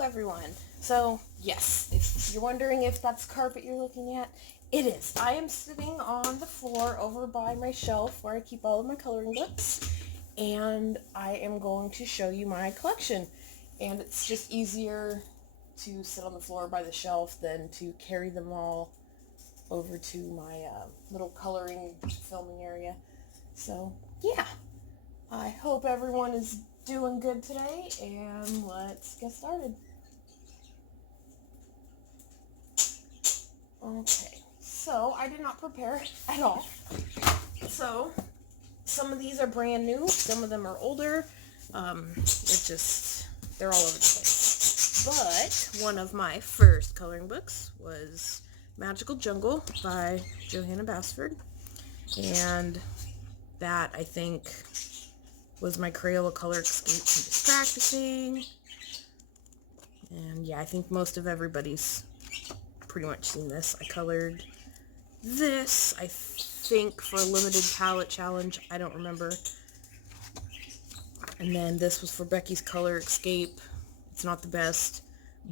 Everyone. So yes, if you're wondering if that's carpet you're looking at, it is. I am sitting on the floor over by my shelf where I keep all of my coloring books, and I am going to show you my collection. And it's just easier to sit on the floor by the shelf than to carry them all over to my little coloring filming area. So yeah, I hope everyone is doing good today, and let's get started. Okay, so I did not prepare at all. So some of these are brand new, some of them are older. They're all over the place. But one of my first coloring books was Magical Jungle by Johanna Basford. And that, I think, was my Crayola color escape from just practicing. And yeah, I think most of everybody's pretty much seen this. I colored this, I think, for a limited palette challenge. I don't remember. And then this was for Becky's Color Escape. It's not the best,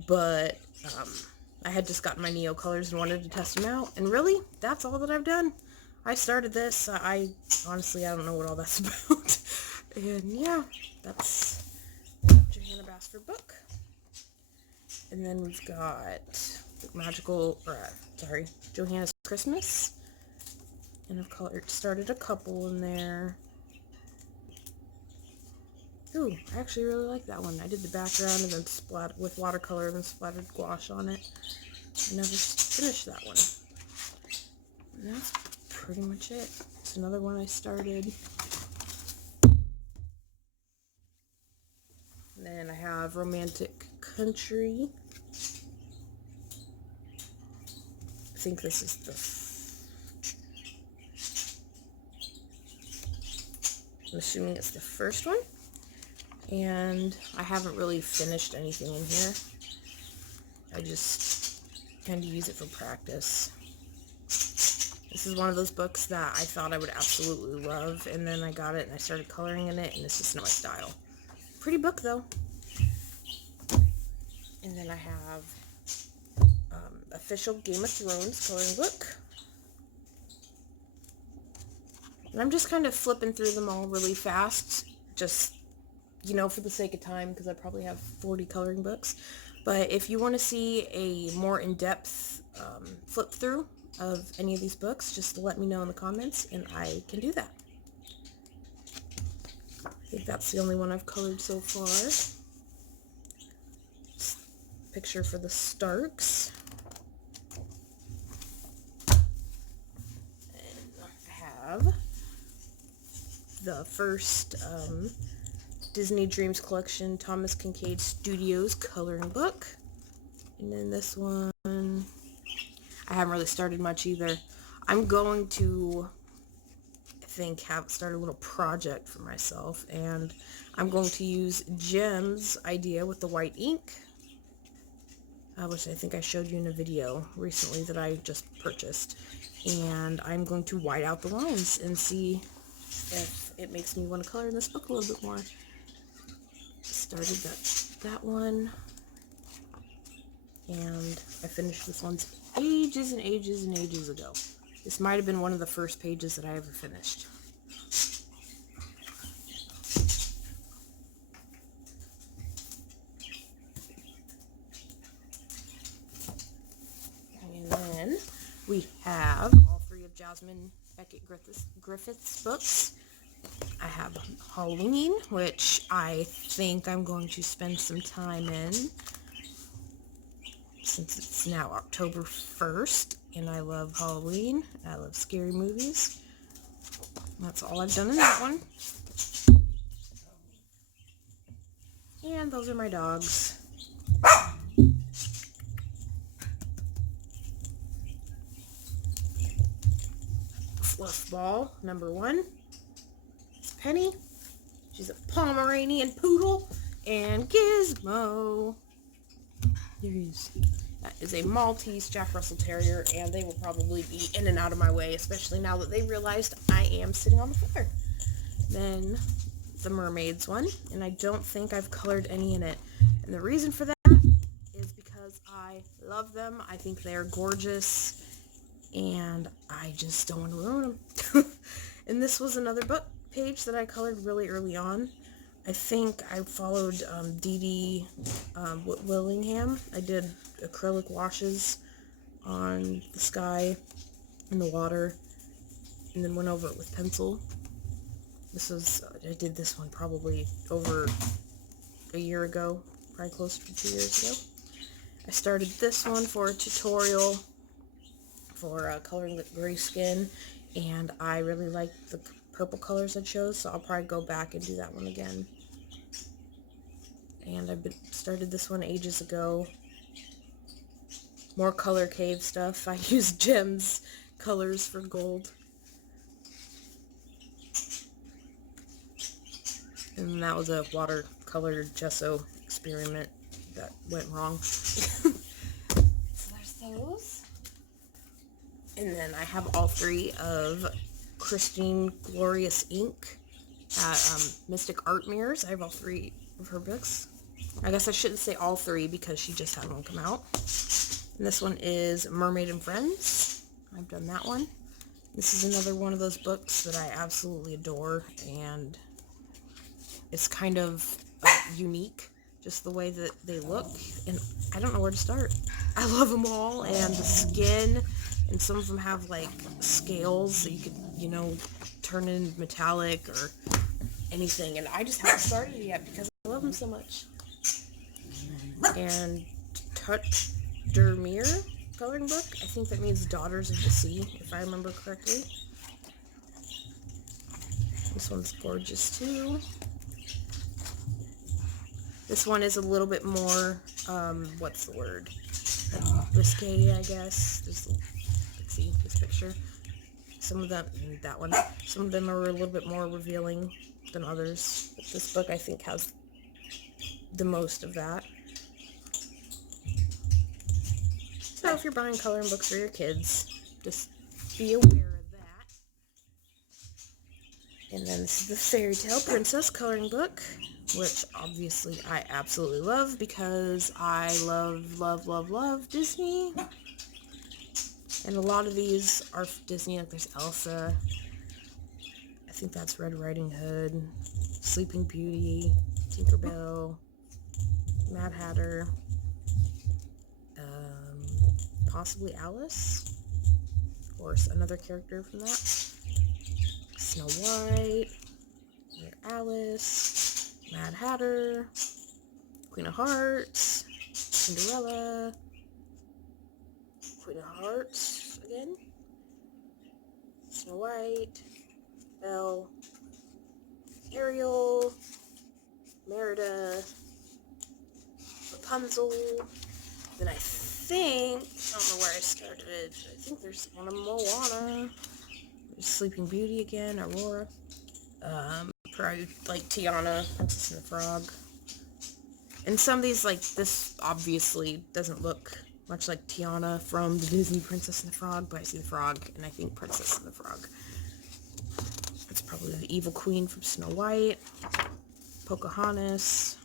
but I had just gotten my Neo colors and wanted to test them out. And really, that's all that I've done. I started this. I honestly don't know what all that's about. And yeah, that's Johanna Basford book. And then we've got Johanna's Christmas. And I've started a couple in there. Ooh, I actually really like that one. I did the background and then with watercolor and then splattered gouache on it. I never finished that one. And that's pretty much it. It's another one I started. And then I have Romantic Country. I think this is I'm assuming it's the first one. And I haven't really finished anything in here. I just kind of use it for practice. This is one of those books that I thought I would absolutely love, and then I got it and I started coloring in it, and it's just not my style. Pretty book though. And then I have Official Game of Thrones coloring book. And I'm just kind of flipping through them all really fast, just, for the sake of time, because I probably have 40 coloring books. But if you want to see a more in-depth flip through of any of these books, just let me know in the comments, and I can do that. I think that's the only one I've colored so far. Picture for the Starks. And I have the first Disney Dreams Collection Thomas Kinkade Studios coloring book. And then this one, I haven't really started much either. I'm going to, start a little project for myself, and I'm going to use Jem's idea with the white ink, which I think I showed you in a video recently that I just purchased. And I'm going to white out the lines and see if it makes me want to color in this book a little bit more. Started that one, and I finished this one ages and ages and ages ago. This might have been one of the first pages that I ever finished. And then we have all three of Jasmine Beckett Griffith's books. I have Halloween, which I think I'm going to spend some time in, since it's now October 1st, and I love Halloween. I love scary movies. That's all I've done in that one. And those are my dogs. Fluff Ball, number 1. Penny. She's a Pomeranian poodle. And Gizmo. There he is. That is a Maltese Jack Russell Terrier, and they will probably be in and out of my way, especially now that they realized I am sitting on the floor. Then the Mermaids one, and I don't think I've colored any in it. And the reason for that I love them. I think they're gorgeous, and I just don't want to ruin them. And this was another book page that I colored really early on. I think I followed Dee Dee Willingham. I did acrylic washes on the sky and the water, and then went over it with pencil. This was, I did this one probably over a year ago, probably closer to 2 years ago. I started this one for a tutorial for coloring the gray skin, and I really like the purple colors I chose, so I'll probably go back and do that one again. And I started this one ages ago. More color cave stuff. I used gems colors for gold. And that was a watercolor gesso experiment that went wrong. So there's those. And then I have all three of Christine Glorious Ink at Mystic Art Mirrors. I have all three of her books. I guess I shouldn't say all three because she just had one come out. And this one is Mermaid and Friends. I've done that one. This is another one of those books that I absolutely adore, and it's kind of unique, just the way that they look, and I don't know where to start. I love them all, and the skin, and some of them have like scales that you could, you know, turn in metallic or anything, and I just haven't started it yet because I love them so much. And Touch Dermere coloring book. I think that means Daughters of the Sea, if I remember correctly. This one's gorgeous too. This one is a little bit more, what's the word? Risque, I guess. Let's see this picture. Some of them, that one, some of them are a little bit more revealing than others. But this book, I think, has the most of that. So if you're buying coloring books for your kids, just be aware of that. And then this is the Fairy Tale Princess coloring book, which obviously I absolutely love because I love Disney. And a lot of these are Disney, like there's Elsa. I think that's Red Riding Hood, Sleeping Beauty, Tinkerbell, Mad Hatter, possibly Alice, or another character from that. Snow White, Alice, Mad Hatter, Queen of Hearts, Cinderella, Queen of Hearts again, Snow White, Belle, Ariel, Merida, Rapunzel. Then I don't know where I started. I think there's one of Moana. There's Sleeping Beauty again, Aurora. Probably like Tiana, Princess and the Frog. And some of these, like this, obviously doesn't look much like Tiana from the Disney Princess and the Frog, but I see the frog, and I think Princess and the Frog. It's probably the evil queen from Snow White, Pocahontas.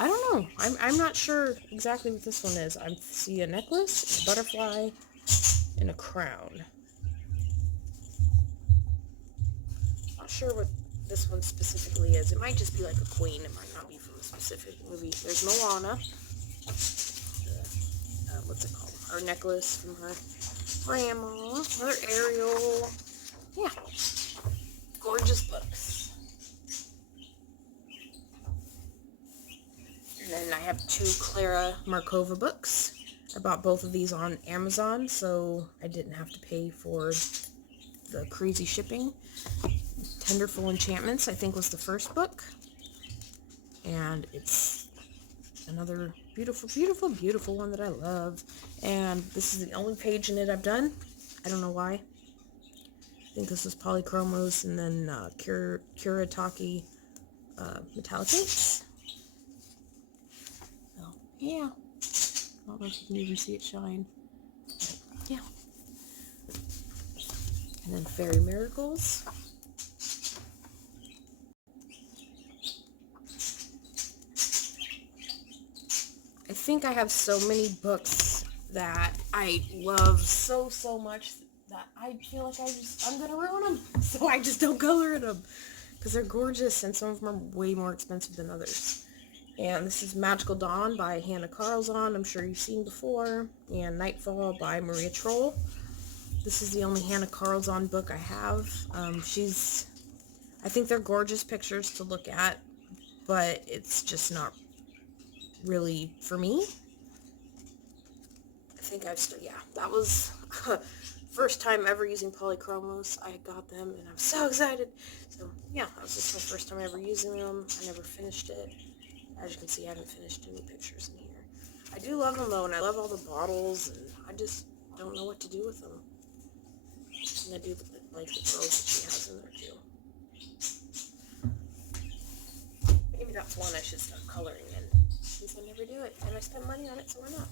I don't know. I'm not sure exactly what this one is. I see a necklace, a butterfly, and a crown. Not sure what this one specifically is. It might just be like a queen. It might not be from a specific movie. There's Moana. What's it called? Our necklace from her grandma. Another Ariel. Yeah. Gorgeous books. And then I have two Clara Markova books. I bought both of these on Amazon, so I didn't have to pay for the crazy shipping. Tenderful Enchantments, I think, was the first book. And it's another beautiful, beautiful, beautiful one that I love. And this is the only page in it I've done. I don't know why. I think this was Polychromos and then Kuretake metallic inks. So, yeah. I don't know if you can even see it shine. But, yeah. And then Fairy Miracles. I think I have so many books that I love so much that I feel like I'm gonna ruin them. So I just don't color in them because they're gorgeous and some of them are way more expensive than others. And this is Magical Dawn by Hannah Carlzon, I'm sure you've seen before, and Nightfall by Maria Troll. This is the only Hannah Carlzon book I have. I think they're gorgeous pictures to look at, but it's just not really for me. I think that was first time ever using polychromos. I got them and I was so excited. So yeah, that was just my first time ever using them. I never finished it. As you can see, I haven't finished any pictures in here. I do love them though, and I love all the bottles, and I just don't know what to do with them. And I do like the pearls that she has in there too. Maybe that's one I should start coloring in, since I never do it, and I spent money on it, so why not?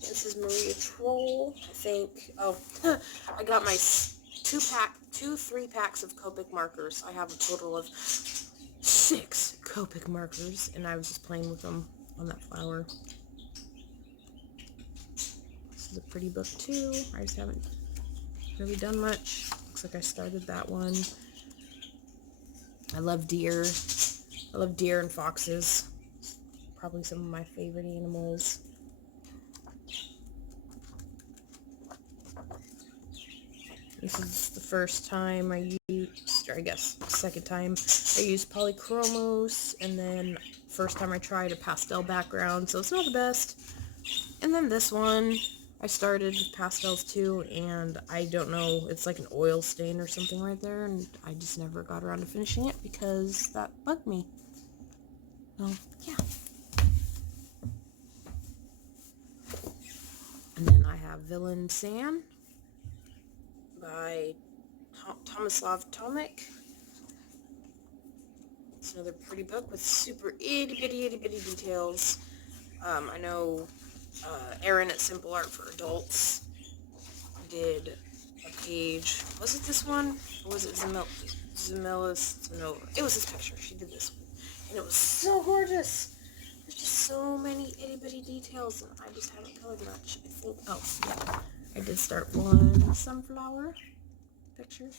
This is Maria Troll, I think. Oh, I got my 3 packs of Copic markers. I have a total of 6 Copic markers, and I was just playing with them on that flower. This is a pretty book too. I just haven't really done much. Looks like I started that one. I love deer. I love deer and foxes. Probably some of my favorite animals. This is the first time I used, or I guess second time I used polychromos, and then first time I tried a pastel background, so it's not the best. And then this one, I started with pastels too, and I don't know, it's like an oil stain or something right there, and I just never got around to finishing it because that bugged me. So, yeah. And then I have Villain Sam by Tomislav Tomic. It's another pretty book with super itty bitty details. I know Erin at Simple Art for Adults did a page. Was it this one? Or was it Zemelis? No, it was this picture. She did this one. And it was so gorgeous. There's just so many itty bitty details, and I just haven't colored much. I think, oh, yeah. I did start one sunflower picture.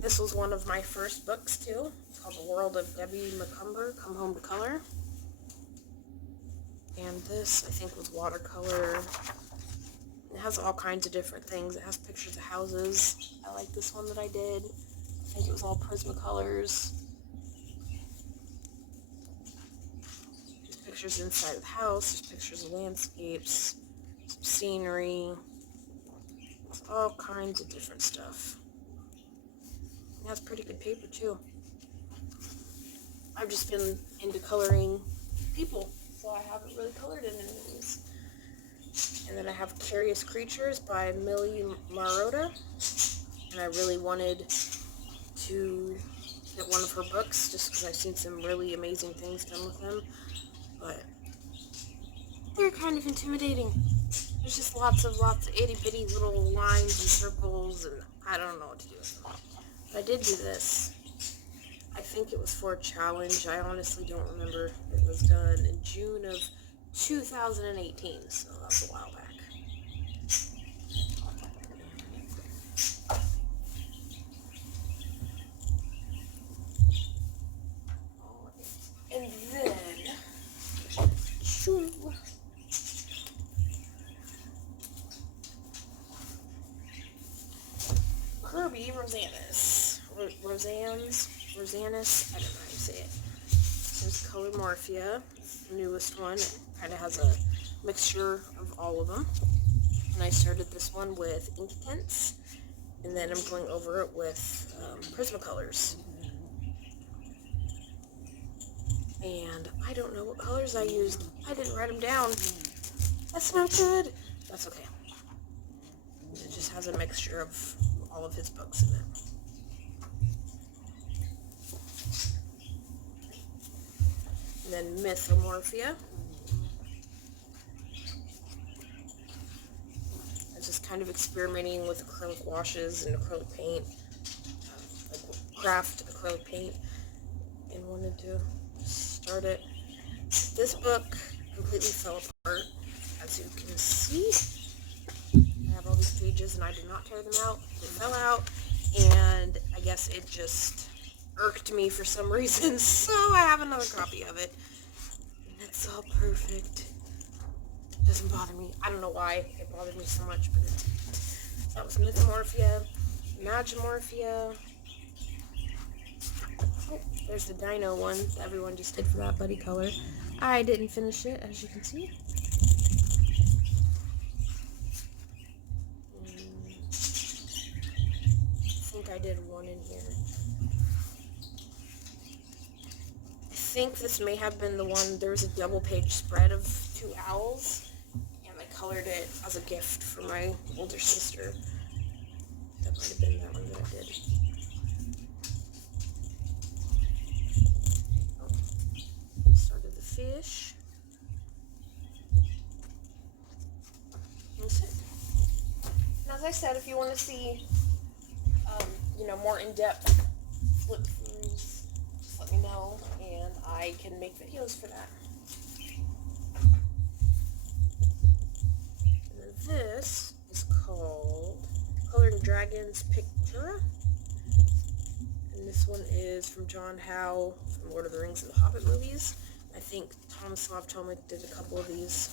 This was one of my first books too. It's called The World of Debbie McCumber, Come Home to Color. And this, I think, was watercolor. It has all kinds of different things. It has pictures of houses. I like this one that I did. I think it was all Prismacolors. There's pictures inside of the house. There's pictures of landscapes, some scenery. It's all kinds of different stuff. It has pretty good paper too. I've just been into coloring people, so I haven't really colored in any of these. And then I have Curious Creatures by Millie Marotta, and I really wanted to get one of her books just because I've seen some really amazing things done with them, but they're kind of intimidating. There's just lots of itty bitty little lines and circles, and I don't know what to do with them. But I did do this. I think it was for a challenge. I honestly don't remember. It was done in June of 2018, so that was a while back. And then, Kirby Rosanus, I don't know how you say it. There's Color the newest one. It kind of has a mixture of all of them. And I started this one with ink tints, and then I'm going over it with Prismacolors. And I don't know what colors I used. I didn't write them down. That's not good. That's okay. It just has a mixture of all of his books in it. And then Mythomorphia. It's just kind of experimenting with acrylic washes and acrylic paint, like craft acrylic paint, and wanted to start it. This book completely fell apart, as you can see. I have all these pages and I did not tear them out. They fell out, and I guess it just irked me for some reason, so I have another copy of it. And it's all perfect. It doesn't bother me. I don't know why it bothered me so much, but that was Mythomorphia, Magimorphia. Oh, there's the Dino one that everyone just did for that buddy color. I didn't finish it, as you can see. I think I did one in here. I think this may have been the one, there was a double page spread of 2 owls, and I colored it as a gift for my older sister. That might have been that one that I did. Oh, started the fish. That's it. And as I said, if you want to see, more in-depth flip throughs, just let me know, and I can make videos for that. And then this is called Coloring Dragons Pictura, and this one is from John Howe from Lord of the Rings and the Hobbit movies. I think Thomas Tomic did a couple of these.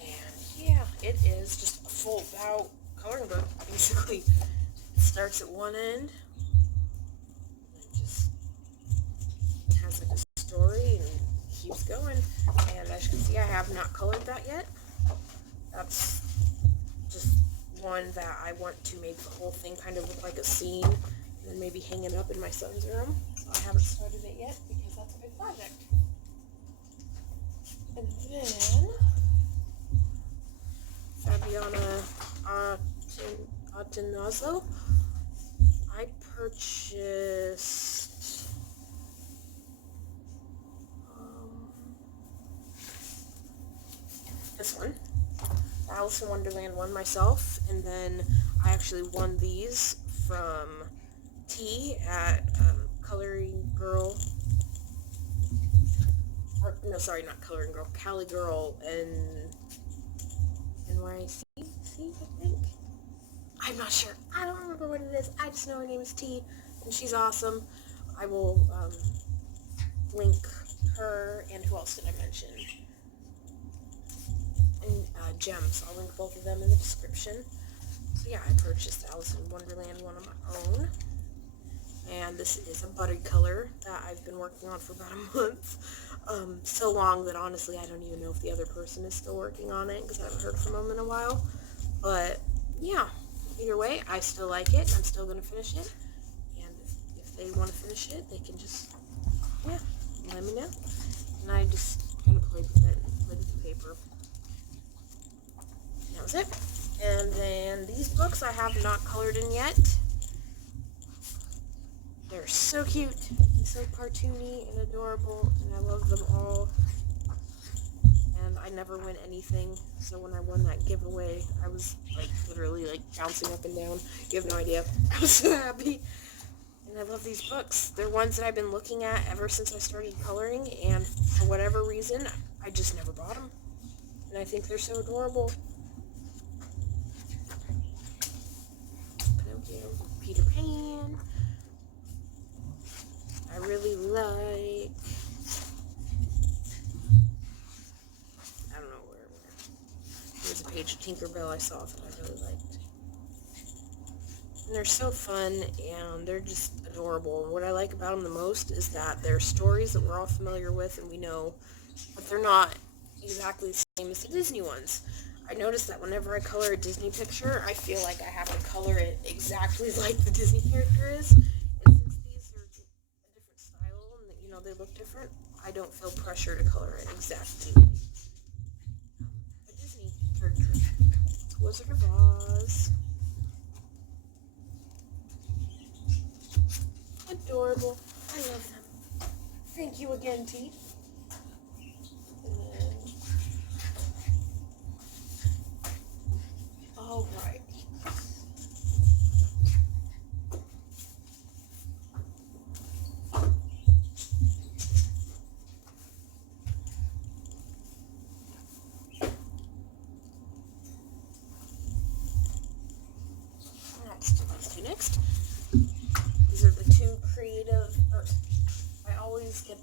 And yeah, it is just a full-out coloring book, basically. It starts at one end, and just has like a story and keeps going. And as you can see, I have not colored that yet. That's just one that I want to make the whole thing kind of look like a scene, and then maybe hang it up in my son's room. So I haven't started it yet because that's a big project. And then Fabiana Attanazzo, I purchased this one, the Alice in Wonderland one myself, and then I actually won these from T at Coloring Girl, or no, sorry, not Coloring Girl, Caligurlnnc, NYC, I think. I'm not sure. I don't remember what it is. I just know her name is T, and she's awesome. I will link her, and who else did I mention? And Gems. I'll link both of them in the description. So yeah, I purchased Alice in Wonderland one of my own. And this is a buttery color that I've been working on for about a month. So long that honestly I don't even know if the other person is still working on it because I haven't heard from them in a while. But yeah, either way, I still like it. I'm still going to finish it. And if they want to finish it, they can just, yeah, let me know. And I just kind of played with it, played with the paper. That was it. And then these books I have not colored in yet. They're so cute and so cartoony and adorable, and I love them all. And I never win anything, so when I won that giveaway, I was like literally like bouncing up and down. You have no idea. I was so happy. And I love these books. They're ones that I've been looking at ever since I started coloring, and for whatever reason, I just never bought them. And I think they're so adorable. Pinocchio, Peter Pan. I really like, I don't know where. There's a page of Tinkerbell I saw that I really liked. And they're so fun, and they're just adorable. And what I like about them the most is that they're stories that we're all familiar with and we know, but they're not exactly the same as the Disney ones. I noticed that whenever I color a Disney picture, I feel like I have to color it exactly like the Disney character is. They look different. I don't feel pressure to color it exactly like a Disney character. Wizard of Oz. Adorable. I love them. Thank you again, T. And then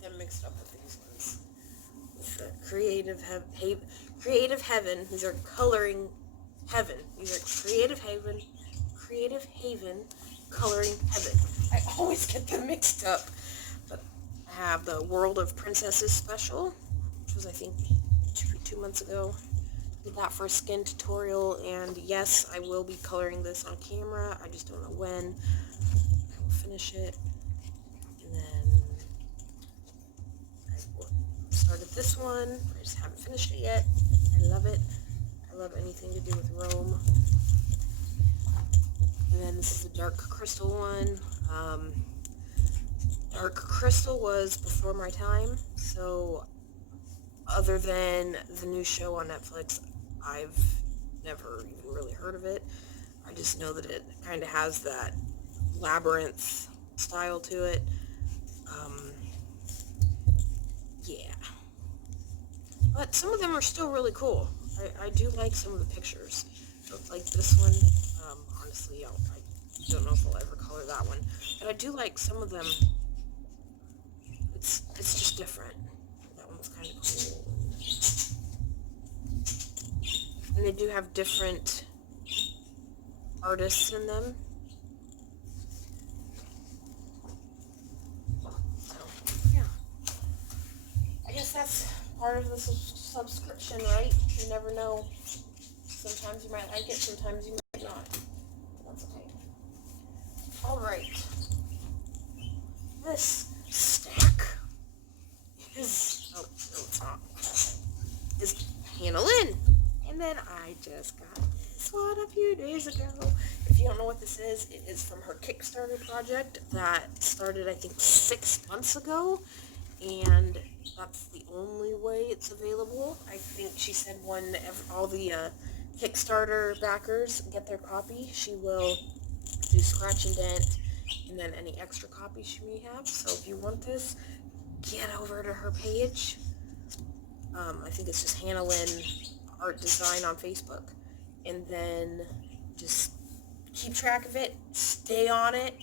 them mixed up with these ones. With the Creative Heaven. These are coloring heaven. These are Creative Haven Coloring Heaven. I always get them mixed up. But I have the World of Princesses special, which was I think 2 months ago. Did that for a skin tutorial, and yes, I will be coloring this on camera. I just don't know when. I will finish it, and then I started this one. I just haven't finished it yet. I love it. I love anything to do with Rome. And then this is a dark crystal one. Dark crystal was before my time, so other than the new show on Netflix, I've never even really heard of it. I just know that it kind of has that labyrinth style to it. Yeah. But some of them are still really cool. I do like some of the pictures. Like this one, honestly, I don't know if I'll ever color that one. But I do like some of them. It's just different. That one's kind of cool. And they do have different artists in them. So, yeah. I guess that's part of the subscription, right? You never know. Sometimes you might like it, sometimes you might not. That's okay. Alright. This stack is... oh, no it's not. Is Hannah Lynn. And then I just got this one a few days ago. If you don't know what this is, it is from her Kickstarter project that started, I think, 6 months ago. And that's the only way it's available. I think she said when all the Kickstarter backers get their copy, she will do scratch and dent, and then any extra copies she may have. So if you want this, get over to her page. I think it's just Hannah Lynn Art Design on Facebook, and then just keep track of it, stay on it,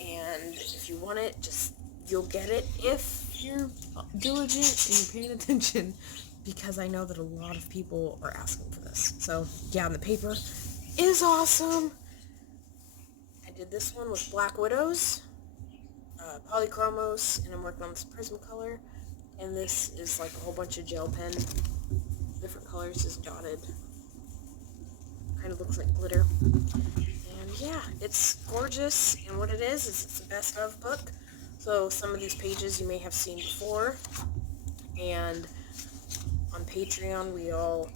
and if you want it, you'll get it if you're diligent and you're paying attention, because I know that a lot of people are asking for this. So yeah, and the paper is awesome. I did this one with Black Widows, Polychromos, and I'm working on this Prismacolor, and this is like a whole bunch of gel pen, different colors, just dotted. Kind of looks like glitter. And yeah, it's gorgeous, and what it is it's the best of book. So some of these pages you may have seen before, and on Patreon we all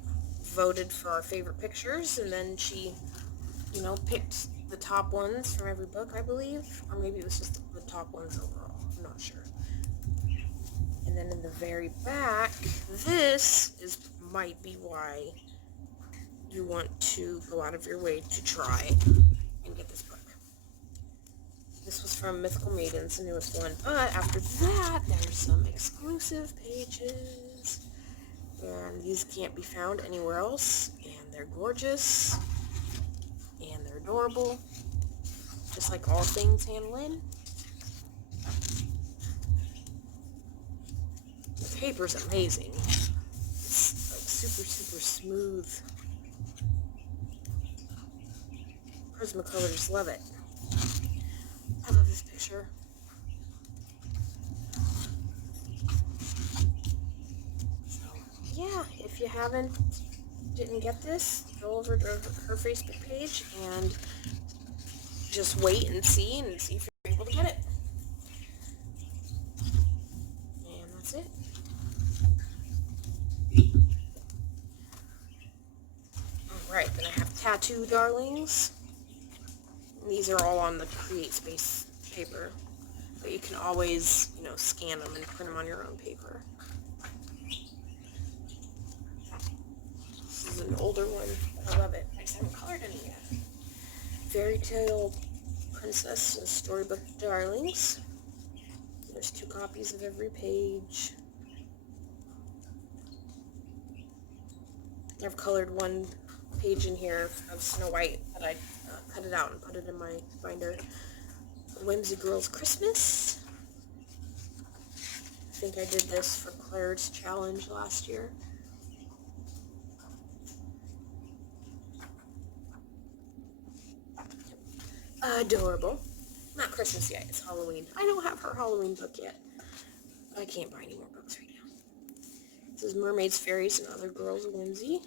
voted for our favorite pictures, and then she, picked the top ones from every book, I believe, or maybe it was just the top ones overall, I'm not sure. And then in the very back, this might be why you want to go out of your way to try and get this book. This was from Mythical Maidens, the newest one, but after that, there's some exclusive pages, and these can't be found anywhere else, and they're gorgeous, and they're adorable, just like all things Hannah Lynn. The paper's amazing. It's like super smooth. Prismacolors love it. I love this picture. So, yeah, if you didn't get this, go over to her Facebook page and just wait and see if you're able to get it. And that's it. Alright, then I have Tattoo Darlings. These are all on the Create Space paper, but you can always, scan them and print them on your own paper. This is an older one. I love it. I just haven't colored any yet. Fairy Tale Princess and Storybook Darlings. There's 2 copies of every page. I've colored one page in here of Snow White, but I cut it out and put it in my binder. Whimsy Girls Christmas. think I did this for Claire's challenge last year. Adorable. Not Christmas yet, it's Halloween. I don't have her Halloween book yet. I can't buy any more books right now. This is Mermaids, Fairies, and Other Girls of Whimsy.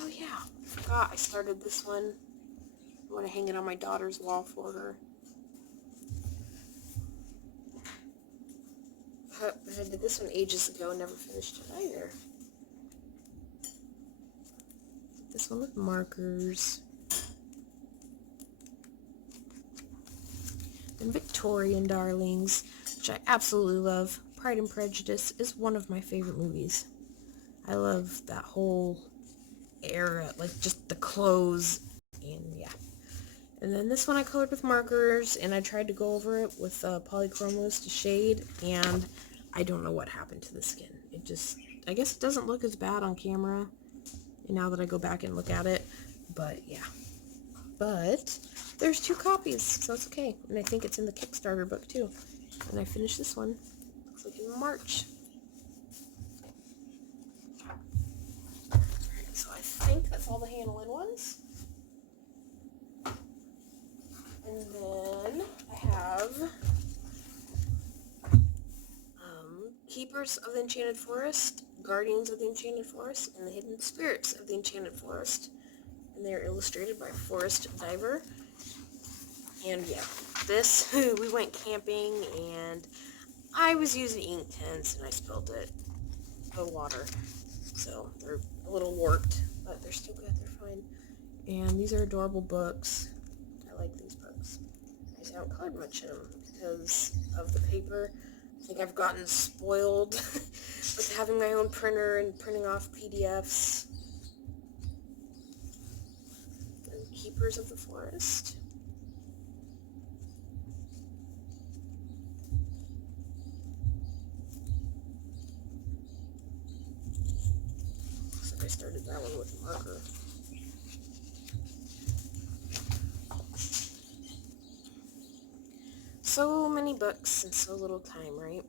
Oh yeah, I forgot I started this one. I want to hang it on my daughter's wall for her. I did this one ages ago and never finished it either. This one with markers. And Victorian Darlings, which I absolutely love. Pride and Prejudice is one of my favorite movies. I love that whole era, like just the clothes, and yeah. And then this one I colored with markers, and I tried to go over it with polychromos to shade, and I don't know what happened to the skin. It just, I guess it doesn't look as bad on camera, and now that I go back and look at it, but yeah. But there's 2 copies, so it's okay. And I think it's in the Kickstarter book too. And I finished this one, looks like in March. Alright, so I think that's all the Hannah-Lynn ones. And then I have Keepers of the Enchanted Forest, Guardians of the Enchanted Forest, and the Hidden Spirits of the Enchanted Forest. And they're illustrated by Forest Diver. And yeah, this, we went camping and I was using ink tints and I spilled the water. So they're a little warped, but they're still good, they're fine. And these are adorable books. I like these books. I just haven't colored much in them because of the paper. I think I've gotten spoiled with having my own printer and printing off PDFs. And Keepers of the Forest. So I started that one with marker. So many books in so little time, right?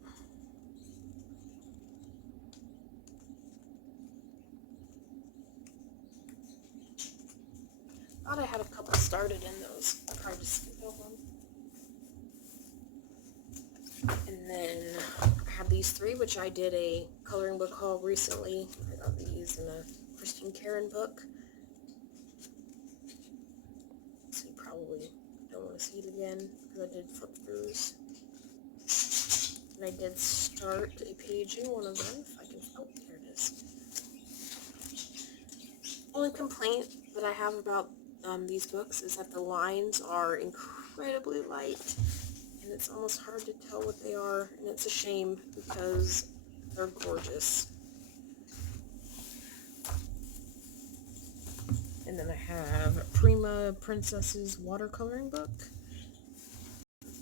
Thought I had a couple started in those. Hard to skip over them. And then I have these 3, which I did a coloring book haul recently. I got these in a Christine Karen book. So you probably don't want to see it again because I did flip throughs. And I did start a page in one of them. If I can, oh, there it is. Only complaint that I have about these books is that the lines are incredibly light, and it's almost hard to tell what they are, and it's a shame because they're gorgeous. And then I have Prima Princess's watercoloring book,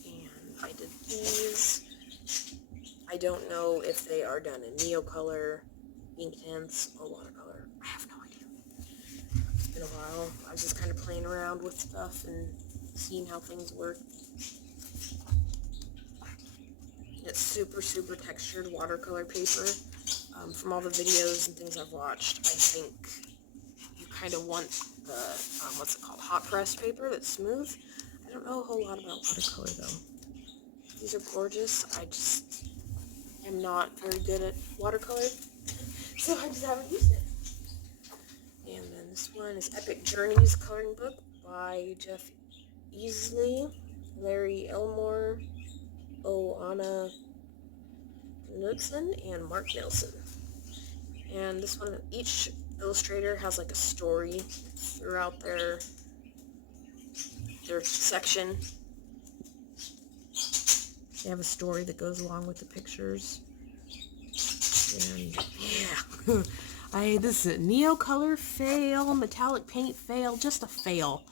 and I did these. I don't know if they are done in Neocolor, ink tints, or watercolor. I have no idea. It's been a while. I was just kind of playing around with stuff and seeing how things work. It's super, super textured watercolor paper. From all the videos and things I've watched, I think you kind of want the, what's it called, hot pressed paper that's smooth. I don't know a whole lot about watercolor though. These are gorgeous. I just am not very good at watercolor, so I just haven't used it. And then this one is Epic Journeys coloring book by Jeff Easley, Larry Elmore, Anna Knudsen, and Mark Nelson. And this one, each illustrator has like a story throughout their section. They have a story that goes along with the pictures. And yeah, this is a Neocolor fail, metallic paint fail, just a fail.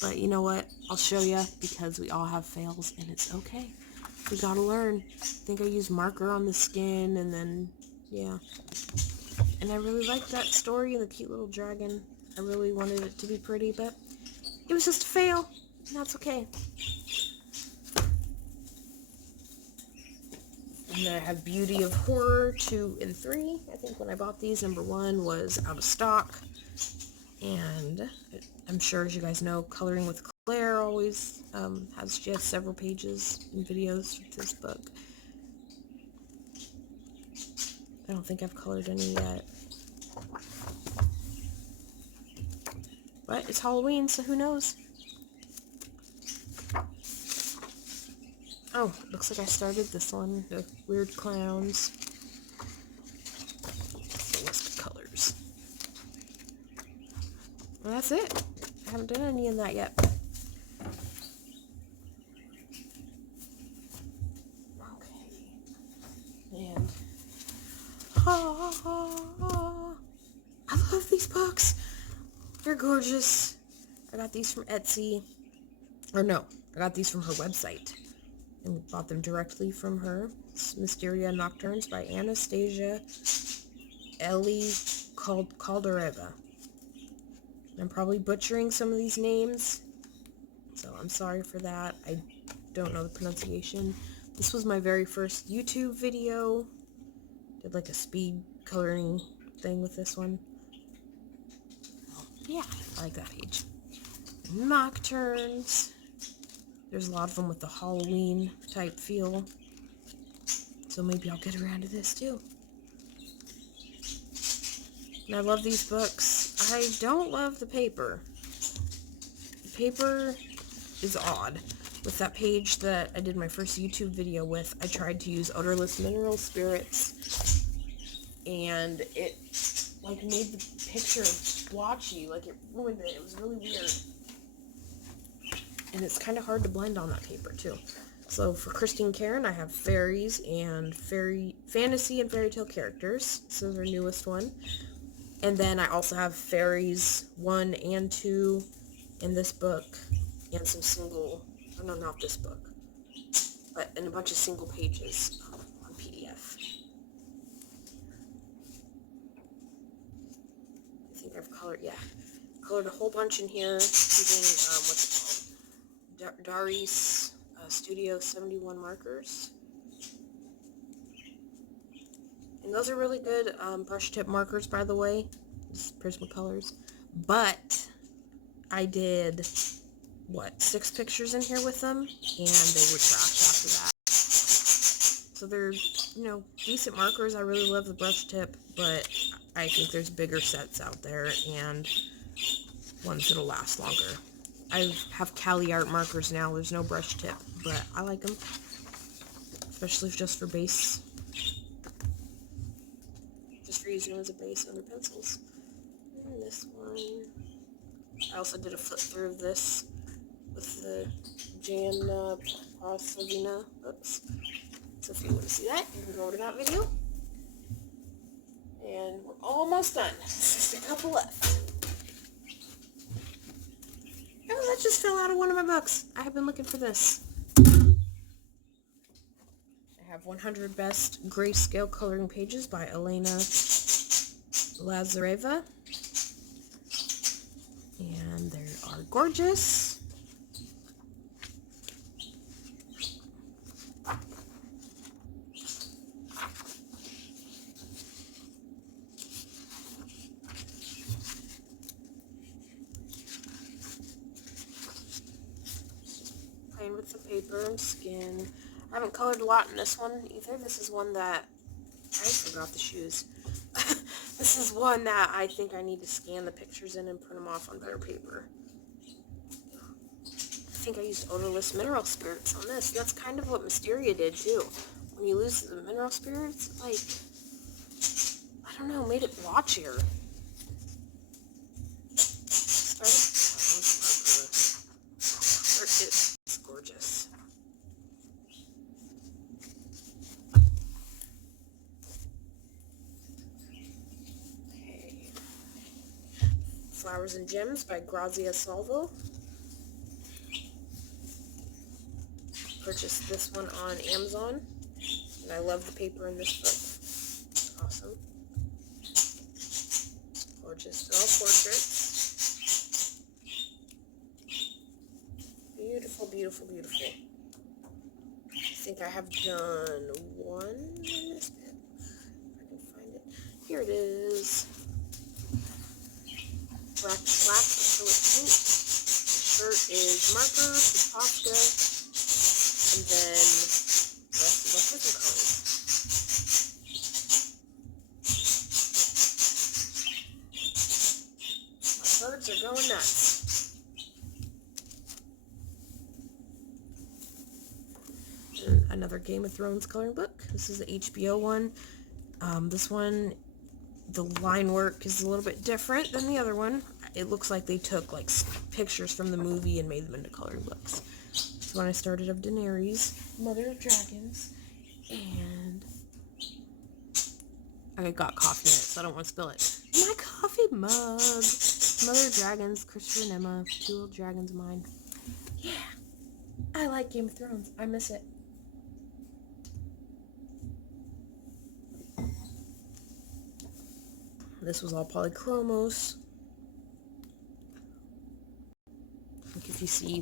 But you know what? I'll show you because we all have fails and it's okay. We gotta learn. I think I used marker on the skin and then, yeah. And I really liked that story and the cute little dragon. I really wanted it to be pretty, but it was just a fail. And that's okay. And then I have Beauty of Horror 2 and 3. I think when I bought these, number 1 was out of stock. And I'm sure, as you guys know, Coloring with Claire always she has several pages and videos with this book. I don't think I've colored any yet. But it's Halloween, so who knows? Oh, looks like I started this one, the Weird Clowns. The list of colors. Well, that's it. I haven't done any in that yet. Okay. And I love these books. They're gorgeous. I got these from Etsy. Or no, I got these from her website. And bought them directly from her. It's Mysteria Nocturnes by Anastasia Eli Caldereva. I'm probably butchering some of these names, so I'm sorry for that. I don't know the pronunciation. This was my very first YouTube video. Did like a speed coloring thing with this one. Yeah, I like that page. Nocturnes. There's a lot of them with the Halloween type feel. So maybe I'll get around to this too. And I love these books. I don't love the paper. The paper is odd. With that page that I did my first YouTube video with, I tried to use odorless mineral spirits, and it like made the picture splotchy, like it ruined it. It was really weird. And it's kind of hard to blend on that paper too. So for Christine Cairn, I have fairies and fantasy and fairy tale characters. This is her newest one. And then I also have fairies 1 and 2 in this book, and some single, oh no, not this book, but in a bunch of single pages on PDF. I think I've colored, colored a whole bunch in here using, what's it called? Dari's Studio 71 markers. And those are really good brush tip markers, by the way. Just Prismacolors. But I did, 6 pictures in here with them, and they were trash after that. So they're, decent markers. I really love the brush tip, but I think there's bigger sets out there and ones that'll last longer. I have Cali Art markers now. There's no brush tip, but I like them, especially just for base. Just for using them as a base on their pencils. And this one, I also did a flip through of this with the Jan Proslavina books. So if you want to see that, you can go to that video. And we're almost done. Just a couple left. Oh, that just fell out of one of my books. I have been looking for this. I have 100 Best Grayscale Coloring Pages by Elena Lazareva. And they are gorgeous. Playing with the paper and skin. I haven't colored a lot in this one either. This is one that I forgot the shoes. This is one that I think I need to scan the pictures in and print them off on better paper. I think I used odorless mineral spirits on this. That's kind of what Mysteria did too. When you lose the mineral spirits, like, I don't know, made it blotchier. It's gorgeous. Flowers and Gems by Grazia Salvo. Purchased this one on Amazon, and I love the paper in this book. It's awesome. Gorgeous. They're all portraits. Beautiful, beautiful, beautiful. I think I have done one in this bit. If I can find it. Here it is. Black acrylic paint. Shirt is markers, Posca, and then the rest of my prism colors. My birds are going nuts. And another Game of Thrones coloring book. This is the HBO one. This one, the line work is a little bit different than the other one. It looks like they took like pictures from the movie and made them into coloring books. This one I started of Daenerys, Mother of Dragons, and I got coffee in it, so I don't want to spill it. My coffee mug. Mother of Dragons, Christopher and Emma, 2 little dragons of mine. Yeah, I like Game of Thrones. I miss it. This was all polychromos. Like if you see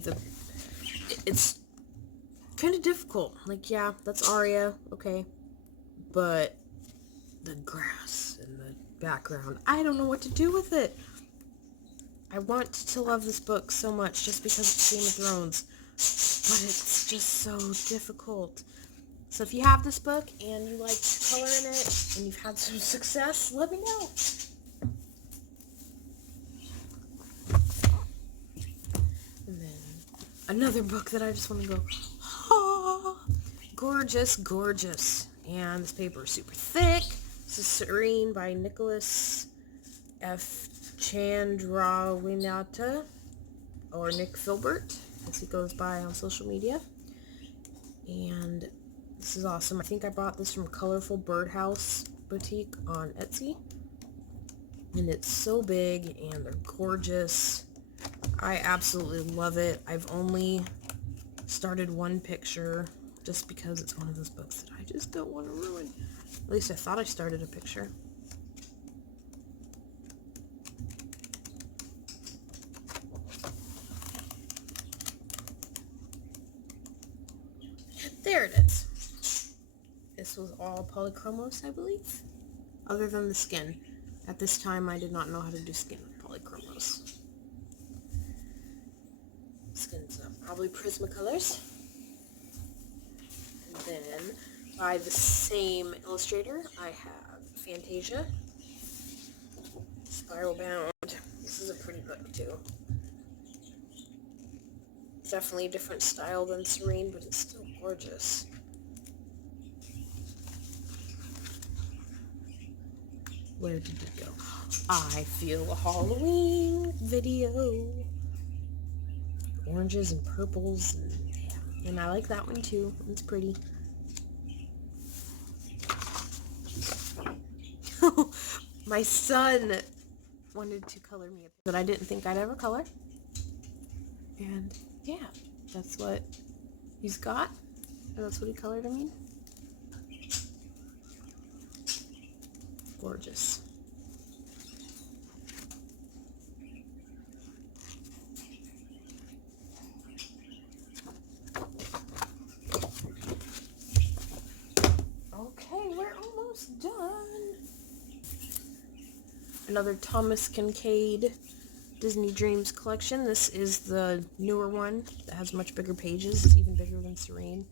it's kind of difficult. Like, yeah, that's Arya, okay, but the grass and the background, I don't know what to do with it. I want to love this book so much just because it's Game of Thrones, but it's just so difficult. So if you have this book and you like to color in it and you've had some success, let me know. And then another book that I just want to go, oh, gorgeous, gorgeous. And this paper is super thick. This is Serene by Nicholas F. Chandrawinata, or Nick Filbert, as he goes by on social media. And this is awesome. I think I bought this from Colorful Birdhouse Boutique on Etsy. And it's so big and they're gorgeous. I absolutely love it. I've only started one picture just because it's one of those books that I just don't want to ruin. At least I thought I started a picture. There it is. This was all polychromos, I believe, other than the skin. At this time, I did not know how to do skin with polychromos. Skin's probably Prismacolors. And then, by the same illustrator, I have Fantasia, Spiral Bound. This is a pretty book, too. It's definitely a different style than Serene, but it's still gorgeous. Where did it go? I Feel a Halloween video. Oranges and purples. And I like that one too. It's pretty. My son wanted to color me a picture that I didn't think I'd ever color. And yeah, that's what he's got. And that's what he colored, I mean. Gorgeous. Okay, we're almost done. Another Thomas Kincaid Disney Dreams collection. This is the newer one that has much bigger pages. It's even bigger than Serene.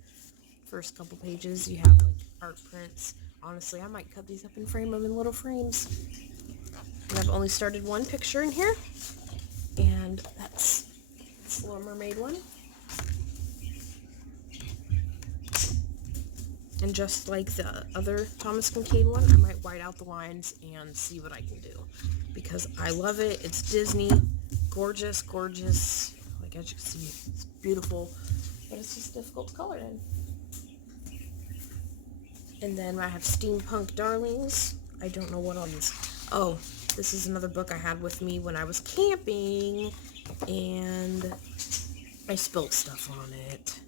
First couple pages, you have like art prints. Honestly, I might cut these up and frame them in little frames. And I've only started one picture in here, and that's this Little Mermaid one. And just like the other Thomas Kincaid one, I might white out the lines and see what I can do. Because I love it. It's Disney. Gorgeous, gorgeous. Like as you can see, it's beautiful. But it's just difficult to color in. And then I have Steampunk Darlings. I don't know what I'll use. Oh, this is another book I had with me when I was camping. And I spilled stuff on it.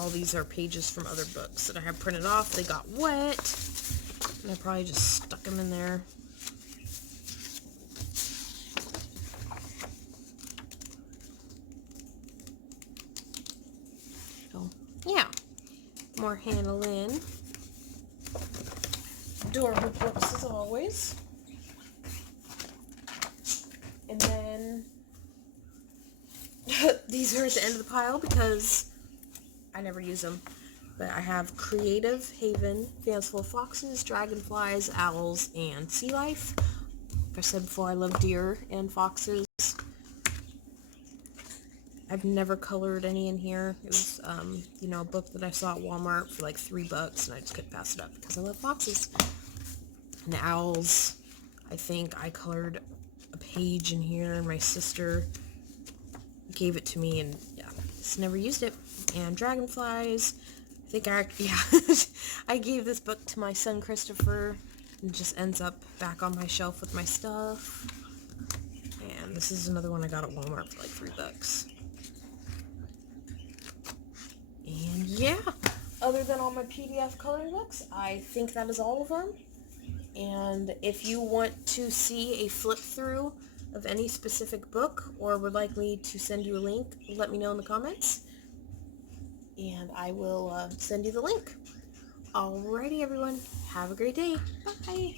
All these are pages from other books that I have printed off. They got wet. And I probably just stuck them in there. More Hannah Lynn. Adorable books as always. And then these are at the end of the pile because I never use them. But I have Creative Haven, Fanciful Foxes, Dragonflies, Owls, and Sea Life. Like I said before, I love deer and foxes. I've never colored any in here. It was, you know, a book that I saw at Walmart for like $3, and I just couldn't pass it up because I love foxes. And the owls, I think I colored a page in here, and my sister gave it to me, and yeah, just never used it. And dragonflies, I think I gave this book to my son Christopher, and it just ends up back on my shelf with my stuff. And this is another one I got at Walmart for like $3. And yeah, other than all my PDF coloring books, I think that is all of them. And if you want to see a flip through of any specific book or would like me to send you a link, let me know in the comments. And I will send you the link. Alrighty everyone, have a great day. Bye.